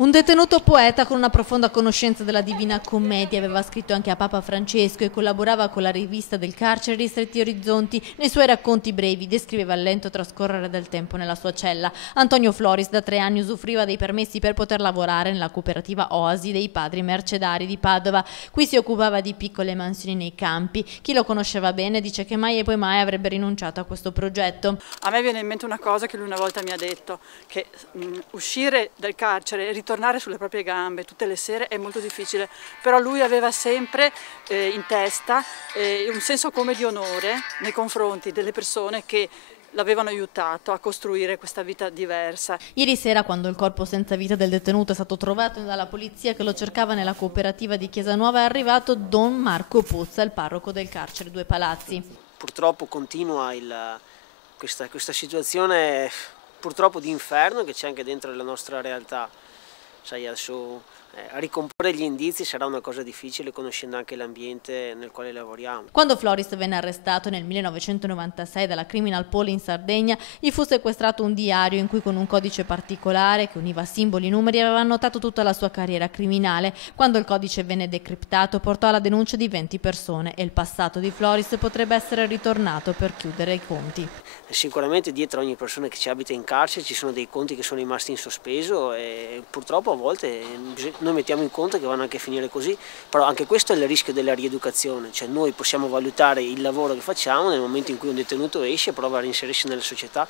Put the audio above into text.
Un detenuto poeta con una profonda conoscenza della Divina Commedia, aveva scritto anche a Papa Francesco e collaborava con la rivista del carcere Ristretti Orizzonti. Nei suoi racconti brevi descriveva il lento trascorrere del tempo nella sua cella. Antonio Floris da 3 anni usufruiva dei permessi per poter lavorare nella cooperativa Oasi dei Padri Mercedari di Padova. Qui si occupava di piccole mansioni nei campi. Chi lo conosceva bene dice che mai e poi mai avrebbe rinunciato a questo progetto. A me viene in mente una cosa che lui una volta mi ha detto, che uscire dal carcere e ritornare sulle proprie gambe tutte le sere è molto difficile, però lui aveva sempre in testa un senso come di onore nei confronti delle persone che l'avevano aiutato a costruire questa vita diversa. Ieri sera, quando il corpo senza vita del detenuto è stato trovato dalla polizia che lo cercava nella cooperativa di Chiesa Nuova, è arrivato Don Marco Pozza, il parroco del carcere Due Palazzi. Purtroppo continua questa situazione purtroppo di inferno che c'è anche dentro la nostra realtà. Sai, adesso ricomporre gli indizi sarà una cosa difficile, conoscendo anche l'ambiente nel quale lavoriamo. Quando Floris venne arrestato nel 1996 dalla Criminal Pol in Sardegna, gli fu sequestrato un diario in cui, con un codice particolare che univa simboli e numeri, aveva annotato tutta la sua carriera criminale. Quando il codice venne decriptato, portò alla denuncia di 20 persone e il passato di Floris potrebbe essere ritornato per chiudere i conti. Sicuramente dietro ogni persona che ci abita in carcere ci sono dei conti che sono rimasti in sospeso e purtroppo a volte noi mettiamo in conto che vanno anche a finire così, però anche questo è il rischio della rieducazione, cioè noi possiamo valutare il lavoro che facciamo nel momento in cui un detenuto esce e prova a reinserirsi nella società.